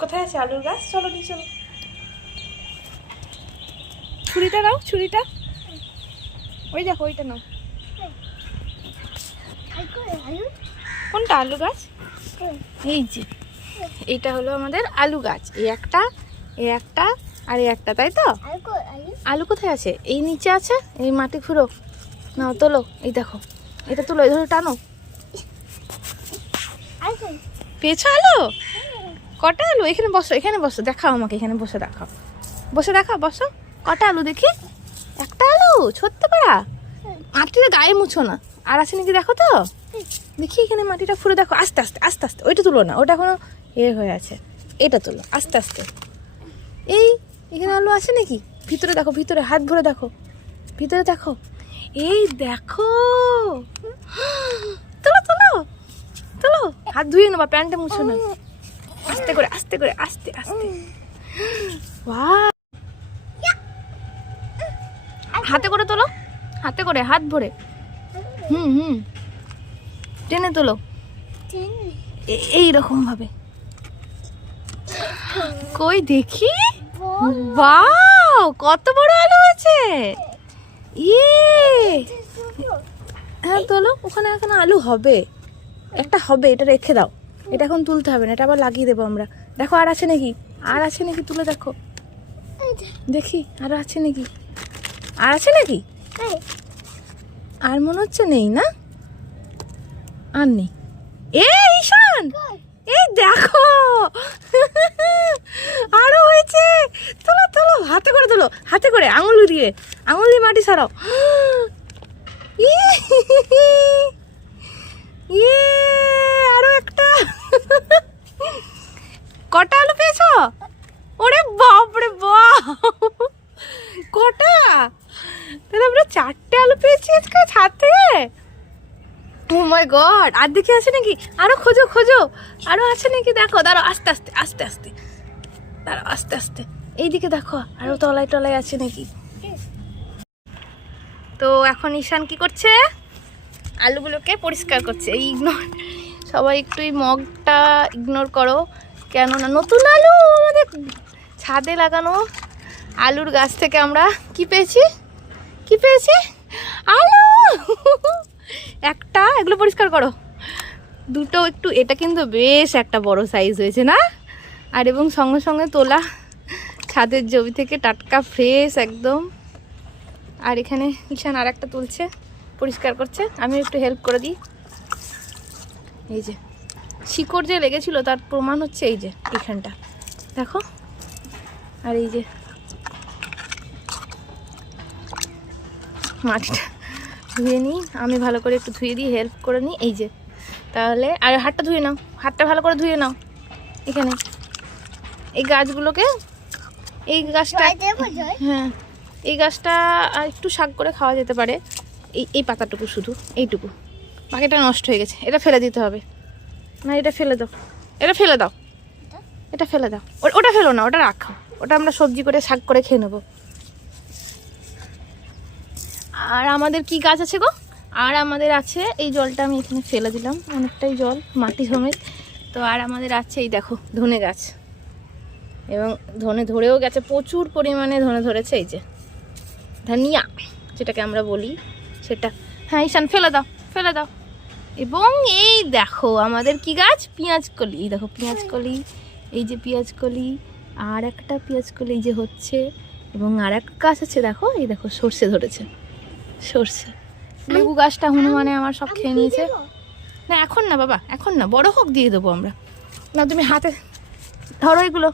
কোথায় আছে আলুর গাছ? চলো নিয়ে চলো। ছুরিটা নাও, ছুরিটা। ওই দেখো, ওইটা নাও। কোনটা আলু গাছ? এই যে, এইটা হলো আমাদের আলু গাছ। এই একটা, এই একটা, আর এই একটা, তাই তো? আলু কোথায় আছে? এই নিচে আছে, এই মাটি খুঁড়ো। নাও তোলো, এই দেখো, এটা তুলো, ধরো টানো। পেয়েছো আলু? কটা আলু? এখানে বসো, এখানে বসো, দেখাও আমাকে, এখানে বসে দেখাও, বসে দেখাও, বসো। কটা আলু দেখি? একটা আলু, ছড়তে পারা। মাটিতে গায়ে মুছো না। আর আছে নাকি দেখো তো, দেখি এখানে মাটিটা খুঁড়ে দেখো। আস্তে আস্তে, আস্তে আস্তে। ওইটা তুলো না, ওটা এখনো হয়ে আছে। এটা তুলো আস্তে আস্তে। এই এখানে আলু আছে নাকি? ভিতরে দেখো, ভিতরে হাত ভরে দেখো, ভিতরে দেখো। এই দেখো, তোলো তোলো তোলো। হাত ধুয়ে নেবা, প্যান্টে মুছো না। আস্তে করে, আস্তে করে, আস্তে আস্তে। বাহ, হাতে করে তোলো, হাতে করে, হাত ভরে। হুম, টেনে তোলো, এইরকম ভাবে। কই দেখি। বাহ, কত বড় আলু আছে। হ্যাঁ তোলো, ওখানে এখন আলু হবে, একটা হবে। এটা রেখে দাও, এটা এখন তুলতে হবে না, এটা আবার লাগিয়ে দেবো আমরা। দেখো আর আছে নাকি, আর আছে নাকি, তুলে দেখো দেখি, আরো আছে নাকি, আর আছে নাকি? আর মনে হচ্ছে নেই না, আর নেই। এই ঈশান, এই দেখো, আরো হয়েছে। তোলো তোলো, হাতে করে তোলো, হাতে করে, আঙুল দিয়ে, আঙুল দিয়ে মাটি সরাও। আরো একটা। কটা আলু পেয়েছো? ওরে বাপরে বাপ, কটা! তাহলে আমরা 4টে আলু পেয়েছি আজকে ছাদ থেকে। ও মাই গড, আর দেখি আছে নাকি? আরো খোঁজো খোঁজো, আরো আছে নাকি দেখো। দাঁড়াও, আস্তে আস্তে, আস্তে আস্তে, দাঁড়াও, আস্তে আস্তে। এইদিকে দেখো, আরো তলায় টলায় আছে নাকি। তো এখন ঈশান কি করছে? আলুগুলোকে পরিষ্কার করছে। এই ইগনোর, সবাই একটু এই মগটা ইগনোর করো, কেননা নতুন আলু আমাদের ছাদে লাগানো আলুর গাছ থেকে আমরা কি পেয়েছি, কি পেয়েছি? আলু একটা। এগুলো পরিষ্কার করো। দুটো একটু, এটা কিন্তু বেশ একটা বড় সাইজ হয়েছে না? আর এবং সঙ্গে সঙ্গে তোলা ছাদের জমি থেকে, টাটকা ফ্রেশ একদম। আর এখানে ঈশান আর একটা তুলছে, পরিষ্কার করছে। আমি একটু হেল্প করে দিই। এই যে শিকড় যে লেগেছিল তার প্রমাণ হচ্ছে এই যে এখানটা দেখো। আর এই যে মাটিটা ধুয়ে নিই, আমি ভালো করে একটু ধুয়ে দিই, হেল্প করে নিই। এই যে, তাহলে আর হাতটা ধুয়ে নাও, হাতটা ভালো করে ধুয়ে নাও। এখানে এই গাছগুলোকে, এই গাছটা, হ্যাঁ এই গাছটা আর একটু শাক করে খাওয়া যেতে পারে। এই পাতাটুকু, শুধু এইটুকু, বাকিটা নষ্ট হয়ে গেছে। এটা ফেলে দিতে হবে না, এটা ফেলে দাও, এটা ফেলে দাও, এটা ফেলে দাও। ওটা ফেলো না, ওটা রাখো, ওটা আমরা সবজি করে শাক করে খেয়ে নেবো। আর আমাদের কি গাছ আছে গো? আর আমাদের আছে, এই জলটা আমি এখানে ফেলে দিলাম, অনেকটাই জল, মাটি সমেত। তো আর আমাদের আছে এই দেখো ধনে গাছ, এবং ধনে ধরেও গেছে, প্রচুর পরিমাণে ধনে ধরেছে। এই যে ধনিয়া যেটাকে আমরা বলি সেটা। হ্যাঁ ঈশান ফেলে দাও, ফেলে দাও। এবং এই দেখো আমাদের কি গাছ, পেঁয়াজ কলি। এই দেখো পেঁয়াজ কলি, এই যে পেঁয়াজ কলি, আর একটা পেঁয়াজ কলি এই যে হচ্ছে। এবং আর এক গাছ আছে দেখো, এই দেখো সর্ষে ধরেছে, সর্ষে। লেবু গাছটা হনুমানে আমার সব খেয়ে নিয়েছে। না এখন না বাবা, এখন না, বড় হোক দিয়ে দেবো আমরা। না তুমি হাতে ধরো এগুলো,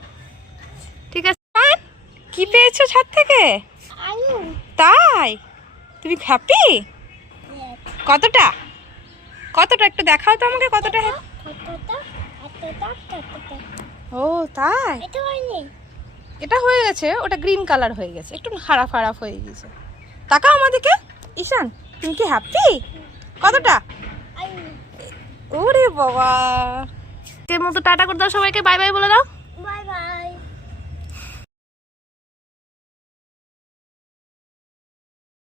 ঠিক আছে? কি পেয়েছো ছাদ থেকে? তাই? তুমি হ্যাপি? কতটা, কতটা একটু দেখাও তো আমাকে, কতটা? ও তাই, এটা হয়ে গেছে, ওটা গ্রিন কালার হয়ে গেছে, একটু খারাপ খারাপ হয়ে গেছে। তাকাও আমাদেরকে। ঈশান তুমি কি হ্যাপি? কতটা? ওরে বাবা, এর মতো টাটা করে দাও সবাইকে, বাই বাই বলে দাও।